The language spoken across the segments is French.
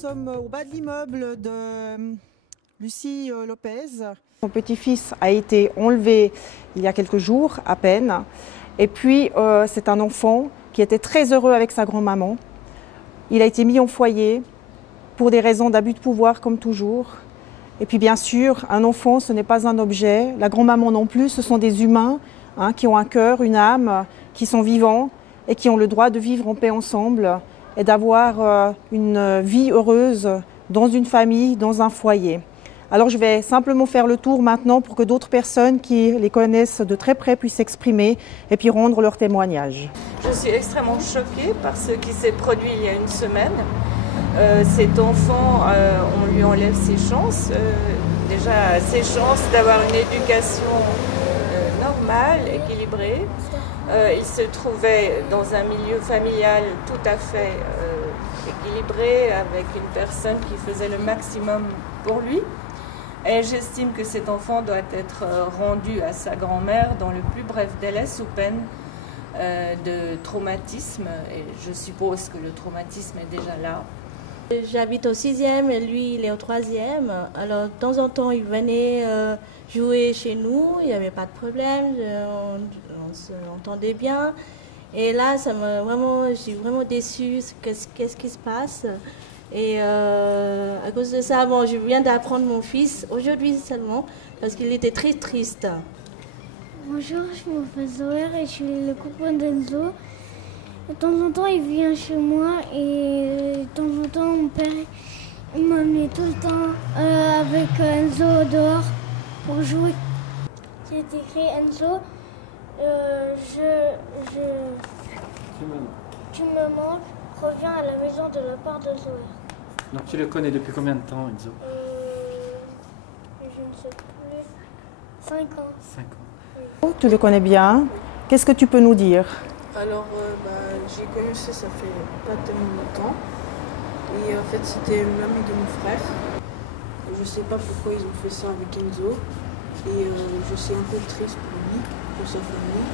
sommes au bas de l'immeuble de Lucie Lopez. Son petit-fils a été enlevé il y a quelques jours à peine. Et puis, c'est un enfant qui était très heureux avec sa grand-maman. Il a été mis en foyer pour des raisons d'abus de pouvoir, comme toujours. Et puis, bien sûr, un enfant, ce n'est pas un objet. La grand-maman non plus, ce sont des humains qui ont un cœur, une âme, qui sont vivants et qui ont le droit de vivre en paix ensemble et d'avoir une vie heureuse dans une famille, dans un foyer. Alors je vais simplement faire le tour maintenant pour que d'autres personnes qui les connaissent de très près puissent s'exprimer et puis rendre leur témoignage. Je suis extrêmément choquée par ce qui s'est produit il y a une semaine. Cet enfant, on lui enlève ses chances, déjà ses chances d'avoir une éducation normale, équilibrée. Il se trouvait dans un milieu familial tout à fait équilibré, avec une personne qui faisait le maximum pour lui. Et j'estime que cet enfant doit être rendu à sa grand-mère dans le plus bref délai, sous peine de traumatisme. Et je suppose que le traumatisme est déjà là. J'habite au 6e et lui, il est au 3e. Alors, de temps en temps, il venait jouer chez nous. Il n'y avait pas de problème. On s'entendait bien. Et là, je suis vraiment déçue. Qu'est-ce qui se passe ? Et à cause de ça, je viens d'apprendre mon fils aujourd'hui seulement parce qu'il était très triste. Bonjour, je m'appelle Zoé et je suis le copain d'Enzo. De temps en temps, il vient chez moi et de temps en temps, mon père m'amenait tout le temps avec Enzo dehors pour jouer. J'ai écrit Enzo, tu me manques, reviens à la maison de la part de Zoé. Donc tu le connais depuis combien de temps, Enzo? Je ne sais plus. 5 ans. 5 ans. Oui. Tu le connais bien. Qu'est-ce que tu peux nous dire? Alors, j'ai connu ça fait pas tellement longtemps. Et en fait, c'était l'ami de mon frère. Je sais pas pourquoi ils ont fait ça avec Enzo. Et je suis un peu triste pour lui, pour sa famille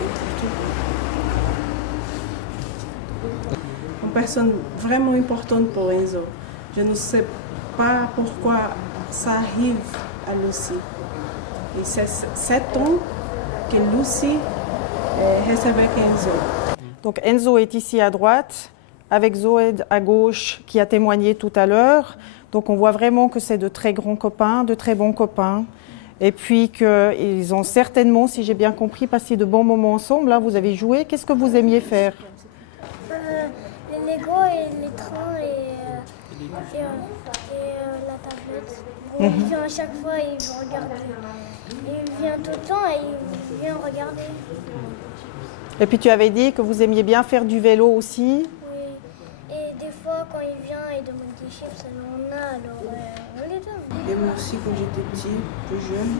et pour tout. Une personne vraiment importante pour Enzo. Je ne sais pas pourquoi ça arrive à Lucie. Et c'est 7 ans que Lucie reste avec Enzo. Donc Enzo est ici à droite, avec Zoé à gauche qui a témoigné tout à l'heure. Donc on voit vraiment que c'est de très grands copains, de très bons copains. Et puis qu'ils ont certainement, si j'ai bien compris, passé de bons moments ensemble. Là, vous avez joué. Qu'est-ce que vous aimiez faire? Les Lego et les trains et la tablette. Il vient à chaque fois et il veut regarder. Il vient tout le temps et il vient regarder. Et puis tu avais dit que vous aimiez bien faire du vélo aussi? Oui. Et des fois, quand il vient et demande des chips, on a, alors on les donne. Et moi aussi, quand j'étais petit, plus jeune,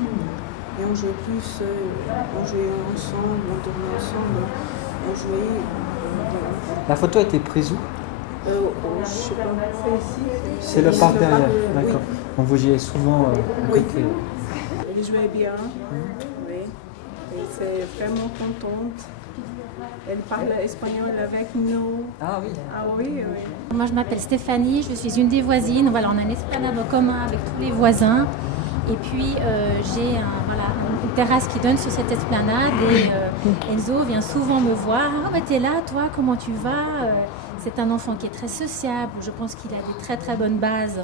et on jouait plus, on jouait ensemble, on dormait ensemble, on jouait. La photo a été prise où? Je sais pas. C'est le parc derrière, d'accord. Oui. Donc vous y allez souvent à côté. Elle jouait bien, oui. Et c'est vraiment contente. Elle parle espagnol avec nous. Ah oui. Ah oui, oui. Moi je m'appelle Stéphanie, je suis une des voisines. Voilà, on a une esplanade en commun avec tous les voisins. Et puis j'ai une terrasse qui donne sur cette esplanade et Enzo vient souvent me voir. Ah bah t'es là toi, comment tu vas? C'est un enfant qui est très sociable, je pense qu'il a des très très bonnes bases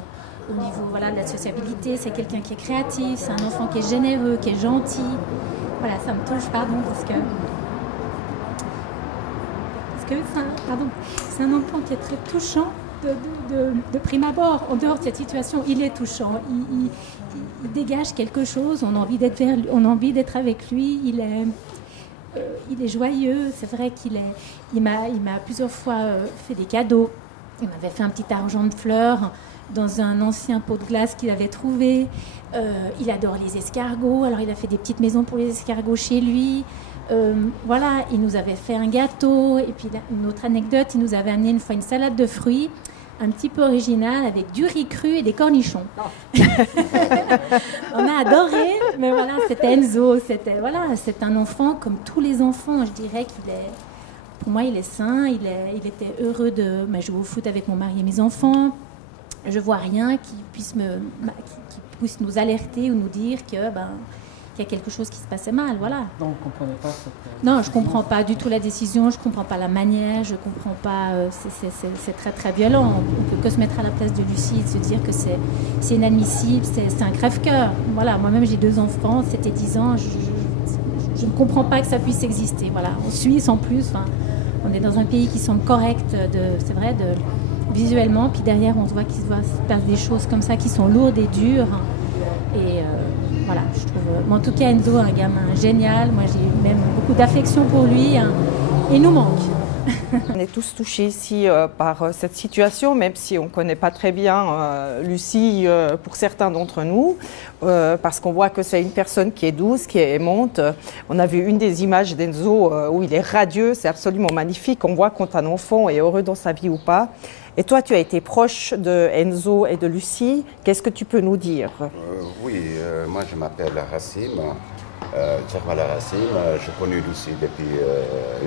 au niveau de la sociabilité. C'est quelqu'un qui est créatif, c'est un enfant qui est généreux, qui est gentil. Voilà, ça me touche, pardon, parce que c'est un enfant qui est très touchant de prime abord. En dehors de cette situation, il est touchant. Il dégage quelque chose, on a envie d'être avec lui. Il est joyeux. C'est vrai il m'a plusieurs fois fait des cadeaux. Il m'avait fait un petit argent de fleurs dans un ancien pot de glace qu'il avait trouvé. Il adore les escargots, alors il a fait des petites maisons pour les escargots chez lui. Il nous avait fait un gâteau. Et puis une autre anecdote, il nous avait amené une fois une salade de fruits un petit peu originale avec du riz cru et des cornichons. On a adoré, mais voilà, c'était Enzo. C'est un enfant comme tous les enfants. Je dirais pour moi, il est sain. Il était heureux de jouer au foot avec mon mari et mes enfants. je vois rien qui puisse nous alerter ou nous dire que qu'il y a quelque chose qui se passait mal, voilà. Non, vous ne comprenez pas cette Non, je ne comprends pas du tout la décision, je ne comprends pas la manière, je ne comprends pas... c'est très très violent. On ne peut que se mettre à la place de Lucie et de se dire que c'est inadmissible, c'est un crève-cœur. Voilà, moi-même j'ai 2 enfants, c'était 10 ans, je ne comprends pas que ça puisse exister. Voilà. En Suisse en plus, on est dans un pays qui semble correct, c'est vrai, visuellement, puis derrière on voit qu'il se passe des choses comme ça qui sont lourdes et dures. Et voilà, je trouve. Mais en tout cas, Enzo, un gamin génial. Moi, j'ai même beaucoup d'affection pour lui. Il nous manque. On est tous touchés ici par cette situation, même si on ne connaît pas très bien Lucie pour certains d'entre nous, parce qu'on voit que c'est une personne qui est douce, qui est aimante. On a vu une des images d'Enzo où il est radieux, c'est absolument magnifique. On voit quand un enfant est heureux dans sa vie ou pas. Et toi, tu as été proche de Enzo et de Lucie. Qu'est-ce que tu peux nous dire? Oui, moi je m'appelle Rassim. Rassim, je connais Lucie depuis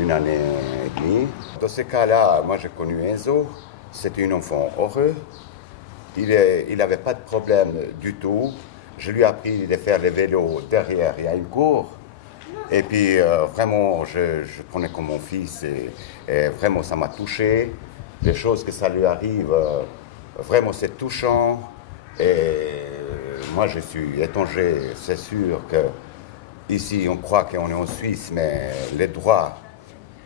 1 année et demie. Dans ce cas-là, moi j'ai connu Enzo, c'était un enfant heureux, il n'avait pas de problème du tout. Je lui ai appris de faire les vélos derrière, il y a une cour. Et puis vraiment, je prenais comme mon fils et vraiment ça m'a touché. Les choses que ça lui arrive, vraiment c'est touchant. Et moi je suis étranger, c'est sûr que ici, on croit qu'on est en Suisse, mais les droits,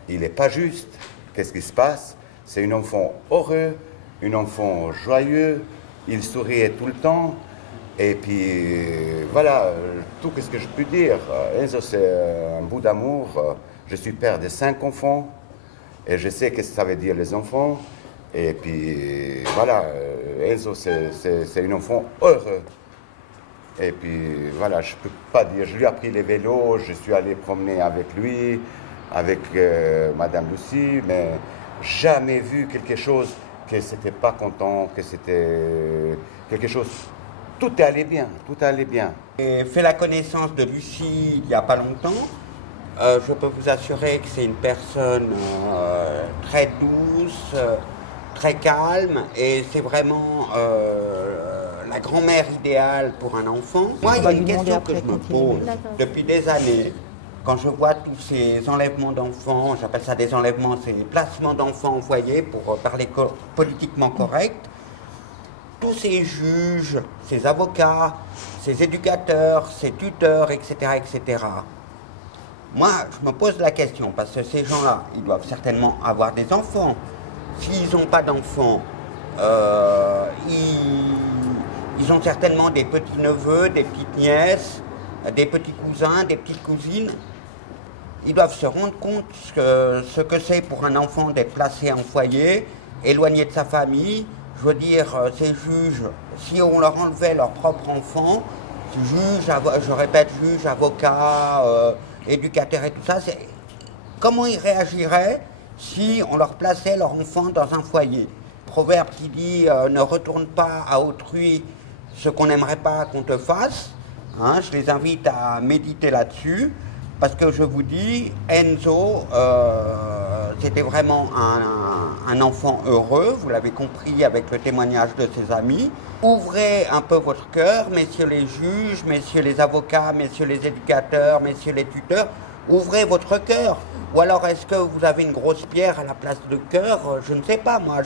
il n'est pas juste. Qu'est-ce qui se passe? C'est un enfant heureux, un enfant joyeux, il souriait tout le temps. Et puis, voilà, tout ce que je peux dire. Enzo, c'est un bout d'amour. Je suis père de 5 enfants, et je sais ce que ça veut dire les enfants. Et puis, voilà, Enzo, c'est un enfant heureux. Et puis voilà, je ne peux pas dire, je lui ai appris les vélos, je suis allé promener avec lui, avec Madame Lucie, mais jamais vu quelque chose que c'était pas content, que c'était quelque chose. Tout allait bien, tout allait bien. J'ai fait la connaissance de Lucie il n'y a pas longtemps. Je peux vous assurer que c'est une personne très douce, très calme, et c'est vraiment la grand-mère idéale pour un enfant. Moi, il y a une question que je me pose depuis des années. Quand je vois tous ces enlèvements d'enfants, j'appelle ça des enlèvements, ces placements d'enfants en foyer, pour parler politiquement correct, tous ces juges, ces avocats, ces éducateurs, ces tuteurs, etc., etc. Moi, je me pose la question, parce que ces gens-là, ils doivent certainement avoir des enfants. S'ils n'ont pas d'enfants, ils ont certainement des petits-neveux, des petites-nièces, des petits-cousins, des petites-cousines. Ils doivent se rendre compte ce que c'est pour un enfant d'être placé en foyer, éloigné de sa famille. Je veux dire, ces juges, si on leur enlevait leur propre enfant, je répète, juges, avocats, éducateurs et tout ça, comment ils réagiraient si on leur plaçait leur enfant dans un foyer? Proverbe qui dit ne retourne pas à autrui ce qu'on n'aimerait pas qu'on te fasse. Hein, je les invite à méditer là-dessus, parce que je vous dis, Enzo, c'était vraiment un enfant heureux, vous l'avez compris avec le témoignage de ses amis. Ouvrez un peu votre cœur, messieurs les juges, messieurs les avocats, messieurs les éducateurs, messieurs les tuteurs, ouvrez votre cœur. Ou alors est-ce que vous avez une grosse pierre à la place de cœur? Je ne sais pas, moi.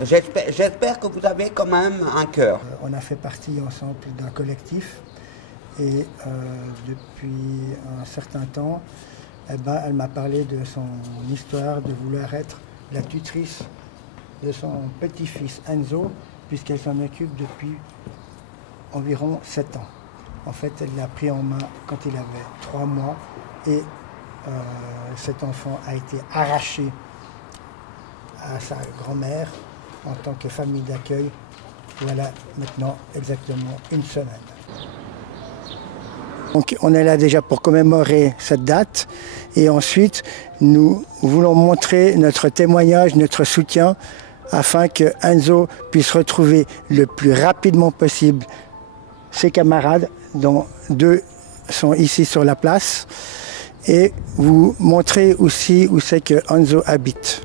J'espère que vous avez quand même un cœur. On a fait partie ensemble d'un collectif, et depuis un certain temps, elle m'a parlé de son histoire de vouloir être la tutrice de son petit-fils Enzo, puisqu'elle s'en occupe depuis environ 7 ans. En fait, elle l'a pris en main quand il avait 3 mois, et cet enfant a été arraché à sa grand-mère en tant que famille d'accueil. Voilà maintenant exactement 1 semaine. Donc on est là déjà pour commémorer cette date, et ensuite nous voulons montrer notre témoignage, notre soutien, afin que Enzo puisse retrouver le plus rapidement possible ses camarades, dont 2 sont ici sur la place, et vous montrer aussi où c'est que Enzo habite.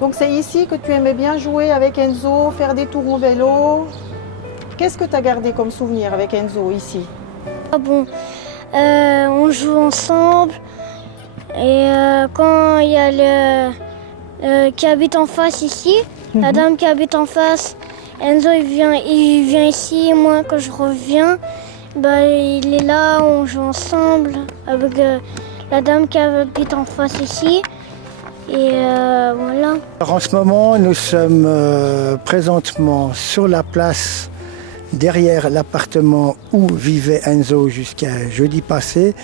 Donc c'est ici que tu aimais bien jouer avec Enzo, faire des tours en vélo. Qu'est-ce que tu as gardé comme souvenir avec Enzo ici? Ah bon, on joue ensemble et quand il y a le qui habite en face ici, la dame qui habite en face, Enzo il vient ici, moi quand je reviens, bah, il est là, on joue ensemble avec la dame qui habite en face ici. Et voilà. Alors, en ce moment, nous sommes présentement sur la place derrière l'appartement où vivait Enzo jusqu'à jeudi passé.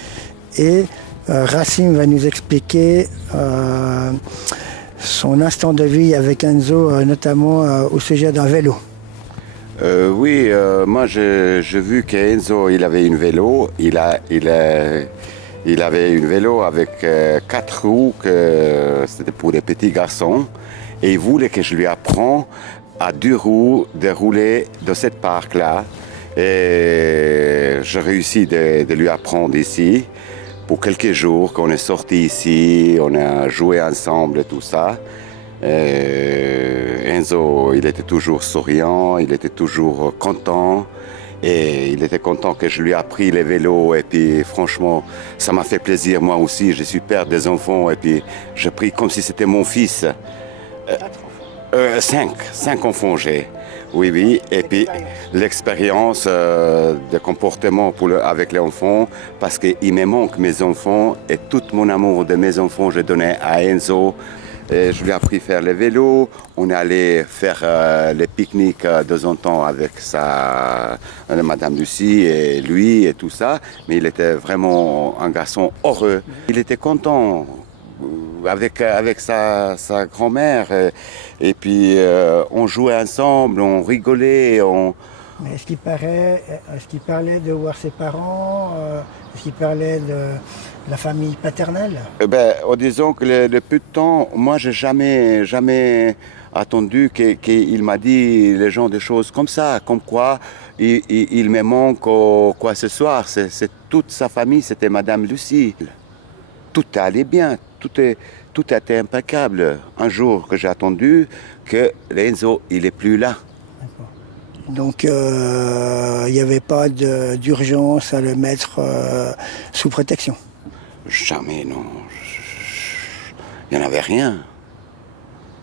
Et Racine va nous expliquer son instant de vie avec Enzo, notamment au sujet d'un vélo. Oui, moi j'ai vu qu'Enzo il avait une vélo. Il avait une vélo avec 4 roues, c'était pour des petits garçons. Et il voulait que je lui apprenne à 2 roues de rouler dans cette parc-là. Et j'ai réussi de lui apprendre ici. Pour quelques jours qu'on est sorti ici, on a joué ensemble et tout ça. Et Enzo, il était toujours souriant, il était toujours content. Et il était content que je lui ai appris les vélos. Et puis franchement, ça m'a fait plaisir moi aussi. Je suis père des enfants et puis j'ai pris comme si c'était mon fils. 5 enfants j'ai. Oui, oui. Et puis l'expérience de comportement avec les enfants, parce qu'il me manque mes enfants et tout mon amour de mes enfants, je donnais à Enzo. Et je lui ai appris à faire les vélos. On est allé faire les pique-niques de temps en temps avec Madame Lucie et lui et tout ça. Mais il était vraiment un garçon heureux. Il était content avec sa grand-mère. Et puis on jouait ensemble, on rigolait. Mais est-ce qu'il parlait de voir ses parents? Est-ce qu'il parlait de la famille paternelle? Disons que le peu de temps, moi j'ai jamais attendu qu'il m'a dit les gens des choses comme ça, comme quoi il me manque quoi ce soir. C'est toute sa famille, c'était Madame Lucie. Tout allait bien, tout était impeccable. Un jour que j'ai attendu que Enzo il est plus là. Donc il n'y avait pas d'urgence à le mettre sous protection? Jamais, non. Il n'y en avait rien.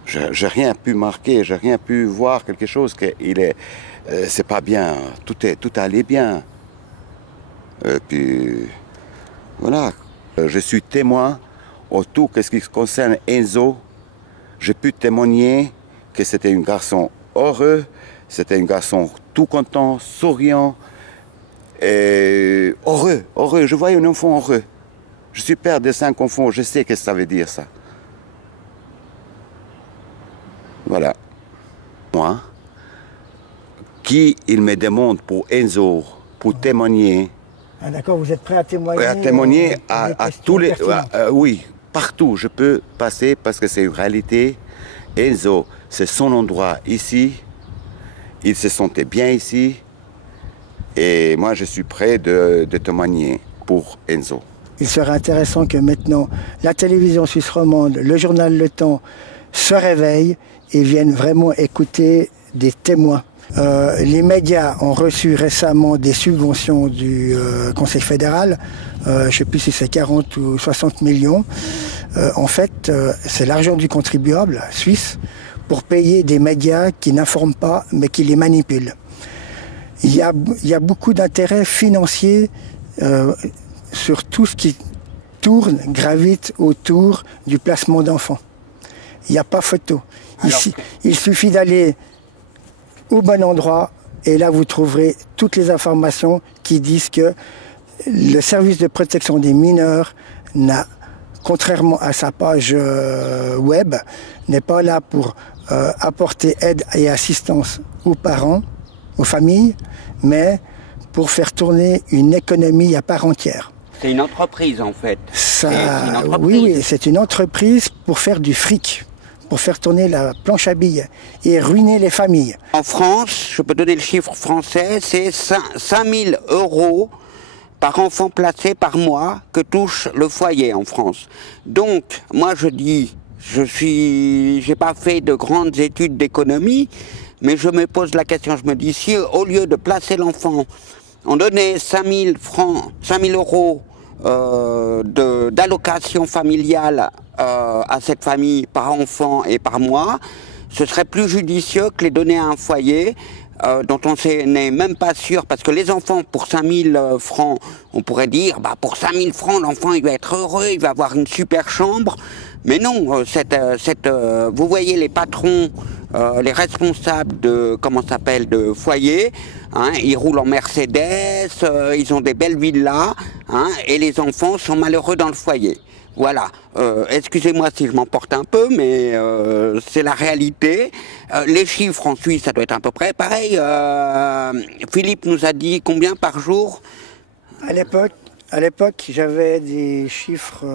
J'ai rien pu marquer, j'ai rien pu voir quelque chose c'est pas bien. Tout allait bien. Et puis voilà. Je suis témoin autour de ce qui concerne Enzo. J'ai pu témoigner que c'était un garçon heureux, c'était un garçon tout content, souriant et heureux. Je voyais un enfant heureux. Je suis père de 5 enfants, je sais ce que ça veut dire ça. Voilà. Moi, qui il me demande pour Enzo, pour témoigner. Ah d'accord, vous êtes prêt à témoigner? À témoigner à tous les... oui, partout je peux passer parce que c'est une réalité. Enzo, c'est son endroit ici. Il se sentait bien ici. Et moi, je suis prêt de témoigner pour Enzo. Il serait intéressant que maintenant, la télévision suisse romande, le journal Le Temps, se réveillent et viennent vraiment écouter des témoins. Les médias ont reçu récemment des subventions du Conseil fédéral, je ne sais plus si c'est 40 ou 60 millions. En fait, c'est l'argent du contribuable suisse pour payer des médias qui n'informent pas mais qui les manipulent. Il y a beaucoup d'intérêts financiers sur tout ce qui gravite autour du placement d'enfants. Il n'y a pas photo. Ici, il suffit d'aller au bon endroit et là vous trouverez toutes les informations qui disent que le service de protection des mineurs contrairement à sa page web, n'est pas là pour apporter aide et assistance aux parents, aux familles, mais pour faire tourner une économie à part entière. C'est une entreprise en fait. Oui, c'est une entreprise pour faire du fric, pour faire tourner la planche à billets et ruiner les familles. En France, je peux donner le chiffre français, c'est 5 000 € par enfant placé par mois que touche le foyer en France. Donc, moi je dis J'ai pas fait de grandes études d'économie, mais je me pose la question, je me dis, si au lieu de placer l'enfant, on donnait 5 000 euros d'allocation familiale à cette famille par enfant et par mois, ce serait plus judicieux que les donner à un foyer dont on n'est même pas sûr, parce que les enfants, pour 5 000 francs, on pourrait dire, bah, pour 5 000 francs, l'enfant, il va être heureux, il va avoir une super chambre. Mais non, vous voyez les patrons, les responsables de, de foyer, hein, ils roulent en Mercedes, ils ont des belles villas, hein, et les enfants sont malheureux dans le foyer. Voilà, excusez-moi si je m'emporte un peu, mais c'est la réalité. Les chiffres en Suisse, ça doit être à peu près pareil. Philippe nous a dit combien par jour? À l'époque, j'avais des chiffres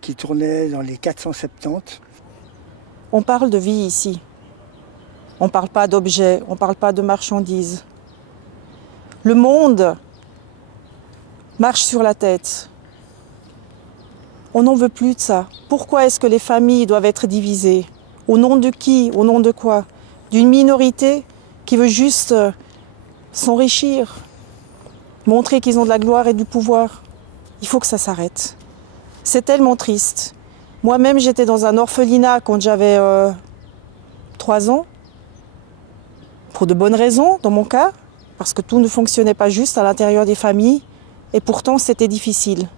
qui tournaient dans les 470. On parle de vie ici. On ne parle pas d'objets, on ne parle pas de marchandises. Le monde marche sur la tête. On n'en veut plus de ça. Pourquoi est-ce que les familles doivent être divisées? Au nom de qui? Au nom de quoi? D'une minorité qui veut juste s'enrichir, montrer qu'ils ont de la gloire et du pouvoir. Il faut que ça s'arrête. C'est tellement triste. Moi-même, j'étais dans un orphelinat quand j'avais 3 ans. Pour de bonnes raisons, dans mon cas, parce que tout ne fonctionnait pas juste à l'intérieur des familles. Et pourtant, c'était difficile.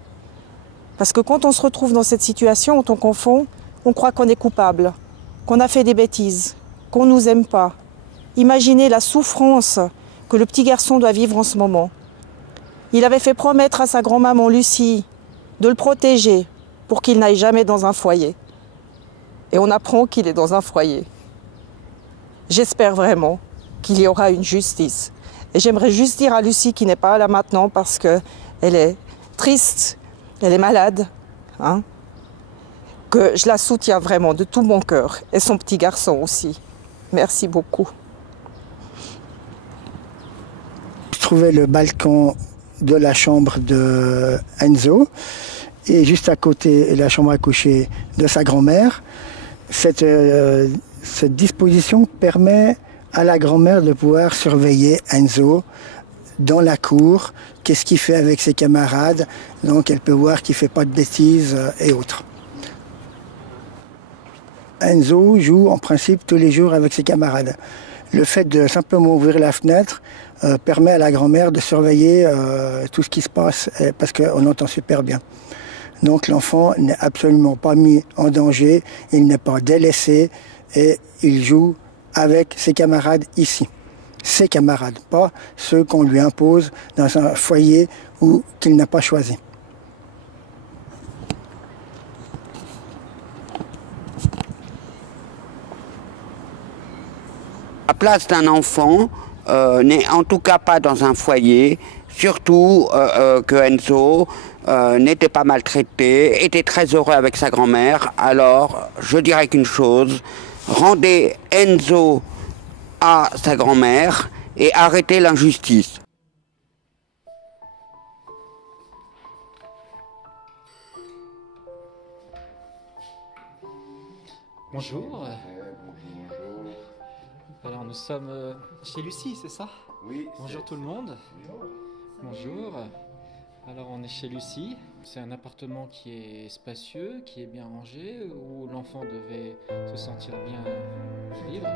Parce que quand on se retrouve dans cette situation, en tant qu'enfant, on croit qu'on est coupable, qu'on a fait des bêtises, qu'on ne nous aime pas. Imaginez la souffrance que le petit garçon doit vivre en ce moment. Il avait fait promettre à sa grand-maman Lucie de le protéger pour qu'il n'aille jamais dans un foyer. Et on apprend qu'il est dans un foyer. J'espère vraiment qu'il y aura une justice. Et j'aimerais juste dire à Lucie, qui n'est pas là maintenant parce qu'elle est triste, elle est malade, hein, que je la soutiens vraiment de tout mon cœur, et son petit garçon aussi. Merci beaucoup. Je trouvais le balcon de la chambre de Enzo, et juste à côté la chambre à coucher de sa grand-mère. Cette disposition permet à la grand-mère de pouvoir surveiller Enzo dans la cour, qu'est-ce qu'il fait avec ses camarades, donc elle peut voir qu'il ne fait pas de bêtises et autres. Enzo joue en principe tous les jours avec ses camarades. Le fait de simplement ouvrir la fenêtre permet à la grand-mère de surveiller tout ce qui se passe, parce qu'on entend super bien. Donc l'enfant n'est absolument pas mis en danger, il n'est pas délaissé et il joue avec ses camarades ici. Ses camarades, pas ceux qu'on lui impose dans un foyer ou qu'il n'a pas choisi. La place d'un enfant n'est en tout cas pas dans un foyer, surtout que Enzo n'était pas maltraité, était très heureux avec sa grand-mère. Alors, je dirais qu'une chose, rendez Enzo à sa grand-mère et arrêtez l'injustice. Bonjour. Alors nous sommes chez Lucie, c'est ça? Oui. Bonjour tout le monde. Bonjour. Alors on est chez Lucie. C'est un appartement qui est spacieux, qui est bien rangé, où l'enfant devait se sentir bien vivre.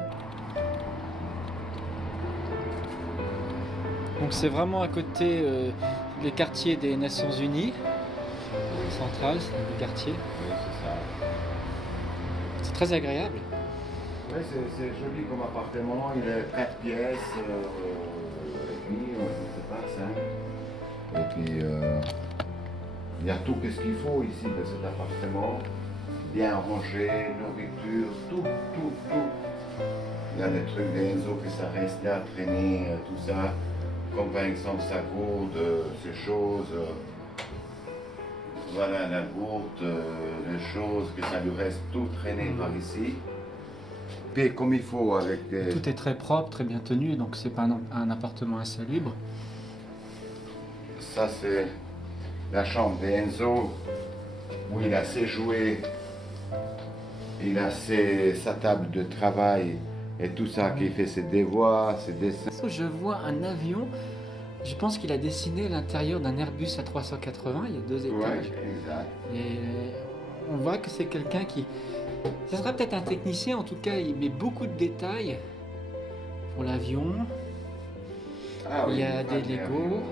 Donc c'est vraiment à côté des quartiers des Nations Unies, central, c'est le quartier. Oui, c'est ça. C'est très agréable. Oui, c'est joli comme appartement. Il est 4 pièces et demi, je ne sais pas, 5. Et puis il y a tout ce qu'il faut ici dans cet appartement. Bien rangé, nourriture, tout. Il y a des trucs d'Enzo que ça reste là, traîner, tout ça. Comme par exemple sa gourde, ces choses. Voilà la gourde, les choses, que ça lui reste tout traîné par ici. Puis comme il faut avec des... Tout est très propre, très bien tenu, donc c'est pas un appartement insalubre. Ça c'est la chambre d'Enzo, où il a ses jouets Il a sa table de travail et tout ça, qui fait ses devoirs, ses dessins. Je vois un avion, je pense qu'il a dessiné l'intérieur d'un Airbus A380, il y a 2 étages. Ouais, exact. Et on voit que c'est quelqu'un qui... Ça sera peut-être un technicien, en tout cas il met beaucoup de détails pour l'avion. Ah, oui, il y a des Lego.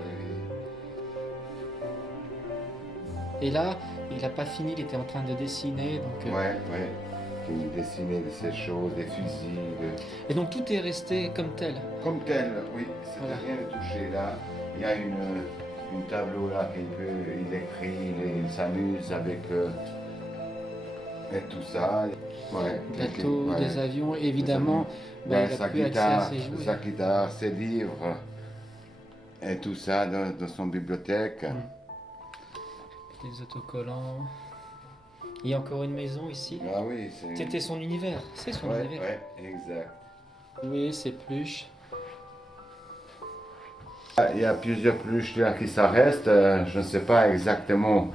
Et là, il n'a pas fini, il était en train de dessiner. Donc, ouais. Il dessinait ces choses, des fusils. Et donc tout est resté comme tel. Comme tel, oui. Voilà. Rien de touché là. Il y a une tableau là il écrit, il s'amuse avec et tout ça. Ouais. Bateaux, des avions, évidemment. Sa guitare, ses livres et tout ça dans son bibliothèque. Des autocollants. Il y a encore une maison ici. Ah oui, c'était son univers. C'est son univers. Ouais, exact. Oui, ces peluches. Il y a plusieurs peluches là qui s'arrêtent. Je ne sais pas exactement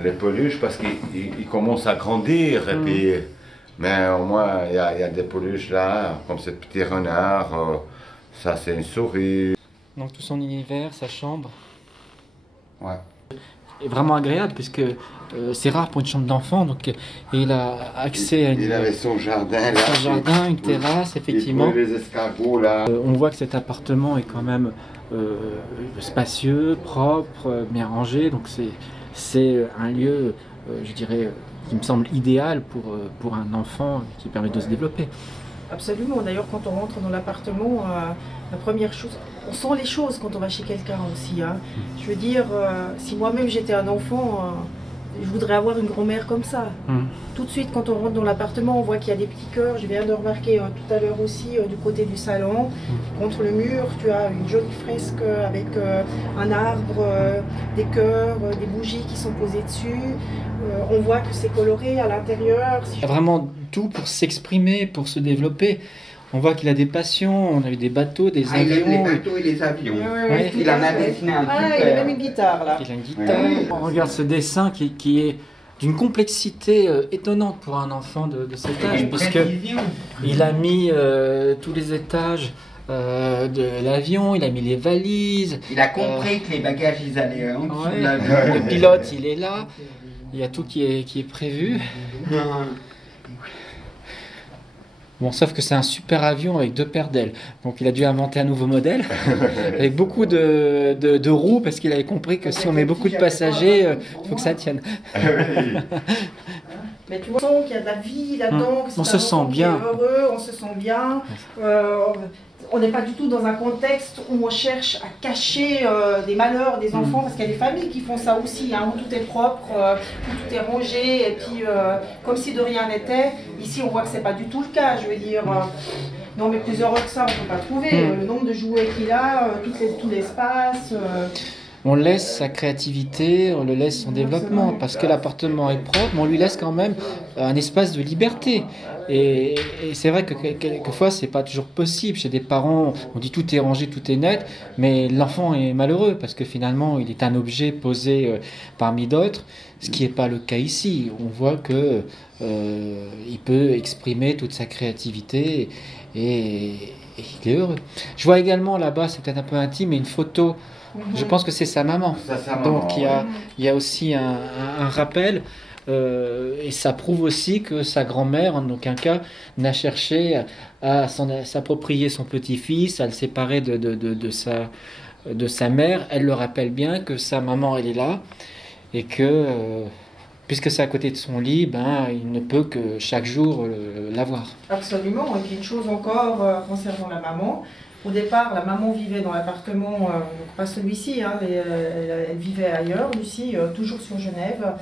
les peluches parce qu'ils commencent à grandir. Et puis, mais au moins, il y a des peluches là, comme ce petit renard. Ça, c'est une souris. Donc tout son univers, sa chambre. Ouais. Est vraiment agréable puisque c'est rare pour une chambre d'enfant, donc il a accès à il avait son jardin là, son jardin, une terrasse, effectivement. Les escargots là. On voit que cet appartement est quand même spacieux, propre, bien rangé, donc c'est un lieu, je dirais, qui me semble idéal pour un enfant qui permet de se développer. Absolument. D'ailleurs, quand on rentre dans l'appartement, la première chose, on sent les choses quand on va chez quelqu'un aussi. Hein. Je veux dire, si moi-même j'étais un enfant, je voudrais avoir une grand-mère comme ça. Tout de suite, quand on rentre dans l'appartement, on voit qu'il y a des petits cœurs. Je viens de remarquer tout à l'heure aussi, du côté du salon, contre le mur, tu as une jolie fresque avec un arbre, des cœurs, des bougies qui sont posées dessus. On voit que c'est coloré à l'intérieur. Il y a vraiment tout pour s'exprimer, pour se développer. On voit qu'il a des passions, on a eu des bateaux, des avions. Il aime les bateaux et les avions. Ouais. Il en a dessiné un super. Il a même une guitare là. Il a une guitare. On regarde ce dessin qui est d'une complexité étonnante pour un enfant de cet âge, puisqu'il a mis tous les étages de l'avion, il a mis les valises. Il a compris que les bagages ils allaient en dessous de l'avion. Le pilote il est là, il y a tout qui est prévu. Bon, sauf que c'est un super avion avec 2 paires d'ailes. Donc il a dû inventer un nouveau modèle avec beaucoup de roues parce qu'il avait compris que si on met beaucoup de passagers, il faut que ça tienne. Mais tu vois qu'il y a de la vie là-dedans, on se sent bien. Heureux, on se sent bien. On n'est pas du tout dans un contexte où on cherche à cacher des malheurs des enfants, parce qu'il y a des familles qui font ça aussi, hein, où tout est propre, où tout est rangé, et puis comme si de rien n'était. Ici, on voit que c'est pas du tout le cas, je veux dire. Non, mais plus heureux que ça, on ne peut pas trouver. Le nombre de jouets qu'il a, tout l'espace. On laisse sa créativité, on le laisse son développement, parce que l'appartement est propre, mais on lui laisse quand même un espace de liberté. Et c'est vrai que quelquefois, c'est pas toujours possible. Chez des parents, on dit tout est rangé, tout est net, mais l'enfant est malheureux, parce que finalement, il est un objet posé parmi d'autres, ce qui n'est pas le cas ici. On voit que il peut exprimer toute sa créativité et il est heureux. Je vois également là-bas, c'est peut-être un peu intime, mais une photo. Je pense que c'est sa maman. Donc il y a aussi un rappel et ça prouve aussi que sa grand-mère en aucun cas n'a cherché à s'approprier son petit-fils, à le séparer de sa mère. Elle le rappelle bien que sa maman elle est là et que puisque c'est à côté de son lit, il ne peut que chaque jour la voir. Absolument. Et puis une chose encore concernant la maman. Au départ, la maman vivait dans l'appartement, pas celui-ci, hein, elle vivait ailleurs, Lucie, toujours sur Genève,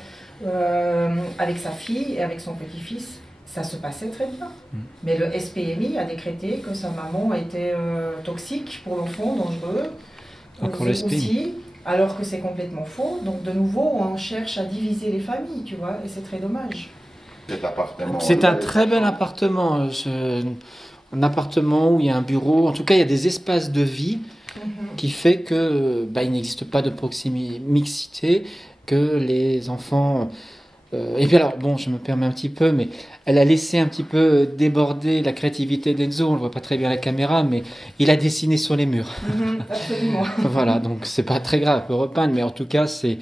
avec sa fille et avec son petit-fils. Ça se passait très bien. Mais le SPMI a décrété que sa maman était toxique pour l'enfant, dangereux. Encore le SPMI. Aussi, alors que c'est complètement faux. Donc de nouveau, on cherche à diviser les familles, tu vois, et c'est très dommage. C'est un très bel appartement. Un appartement où il y a un bureau, en tout cas il y a des espaces de vie qui fait que il n'existe pas de proximité, que les enfants Et puis alors, bon, je me permets un petit peu, mais elle a laissé un petit peu déborder la créativité d'Enzo. On ne voit pas très bien à la caméra, mais il a dessiné sur les murs. Absolument. Voilà, donc c'est pas très grave, on peut repeindre, mais en tout cas, c'est...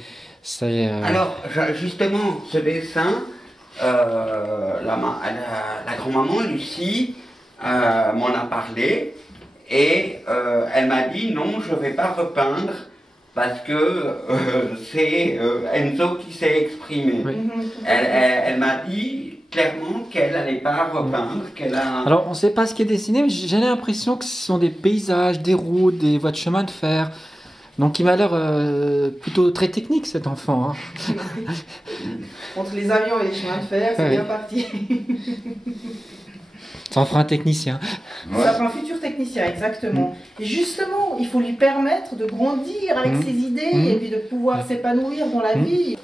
Alors, justement, ce dessin, la grand-maman, Lucie, m'en a parlé, et elle m'a dit, non, je ne vais pas repeindre, parce que c'est Enzo qui s'est exprimé. Oui. Elle m'a dit clairement qu'elle n'allait pas repeindre, qu'elle a... Alors, on ne sait pas ce qui est dessiné, mais j'ai l'impression que ce sont des paysages, des routes, des voies de chemin de fer. Donc, il m'a l'air plutôt très technique, cet enfant. Hein. Entre les avions et les chemins de fer, c'est bien parti. Ça en fera un technicien. Ouais. Ça fera un futur technicien, exactement. Et justement, il faut lui permettre de grandir avec ses idées et puis de pouvoir s'épanouir dans la vie.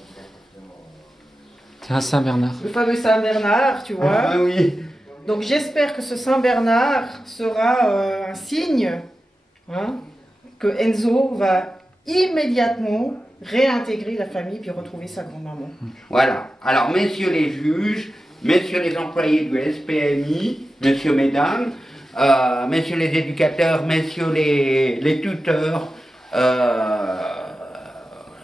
C'est un Saint-Bernard. Le fameux Saint-Bernard, tu vois. Ah oui. Donc j'espère que ce Saint-Bernard sera un signe que Enzo va immédiatement réintégrer la famille puis retrouver sa grand-maman. Voilà. Alors, messieurs les juges, messieurs les employés du SPMI, messieurs, mesdames, messieurs les éducateurs, messieurs les tuteurs,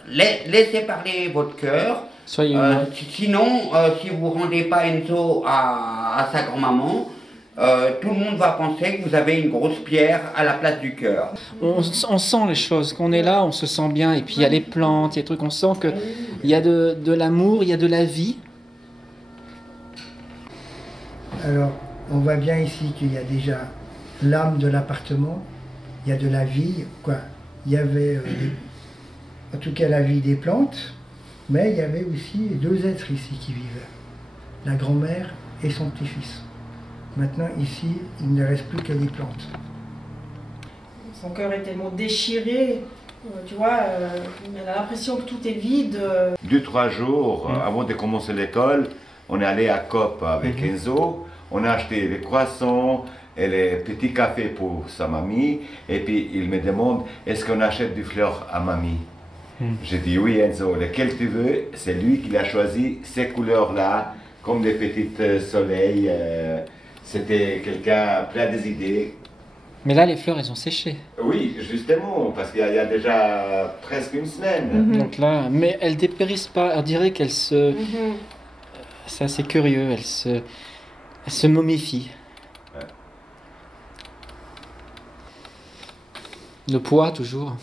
laissez parler votre cœur. Sinon, si vous ne rendez pas Enzo à sa grand-maman, tout le monde va penser que vous avez une grosse pierre à la place du cœur. On sent les choses, qu'on est là, on se sent bien, et puis il y a les plantes, il y a des trucs, on sent qu'il y a de l'amour, il y a de la vie. Alors, on voit bien ici qu'il y a déjà l'âme de l'appartement, il y a de la vie, quoi. Il y avait, en tout cas, la vie des plantes, mais il y avait aussi deux êtres ici qui vivaient, la grand-mère et son petit-fils. Maintenant, ici, il ne reste plus que les plantes. Son cœur est tellement déchiré, tu vois, elle a l'impression que tout est vide. 2-3 jours avant de commencer l'école, on est allé à Coop avec Enzo. On a acheté les croissants et les petits cafés pour sa mamie. Et puis il me demande, est-ce qu'on achète du fleur à mamie? J'ai dit oui Enzo, lequel tu veux? C'est lui qui a choisi ces couleurs-là, comme des petits soleils. C'était quelqu'un plein des idées. Mais là, les fleurs, elles ont séché. Oui, justement, parce qu'il y a déjà presque une semaine. Donc là, mais elles dépérissent pas. On dirait qu'elles se... C'est assez curieux, elles se momifient. Ouais. Le poids, toujours.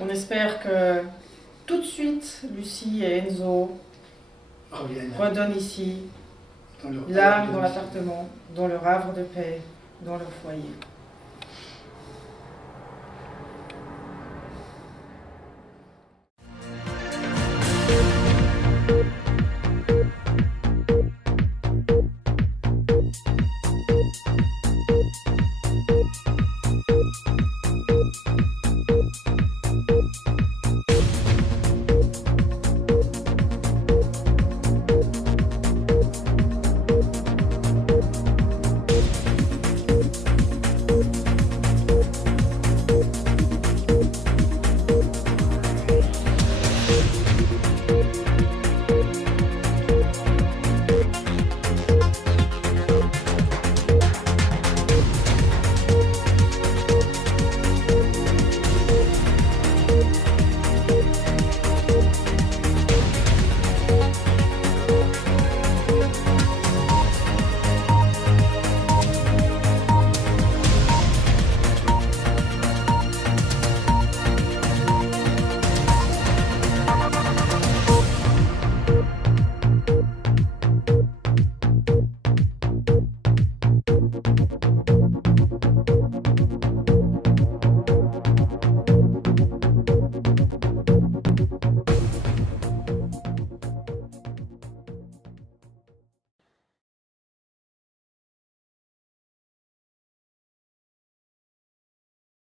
On espère que tout de suite, Lucie et Enzo redonnent ici l'âme dans l'appartement, dans leur havre de paix, dans leur foyer.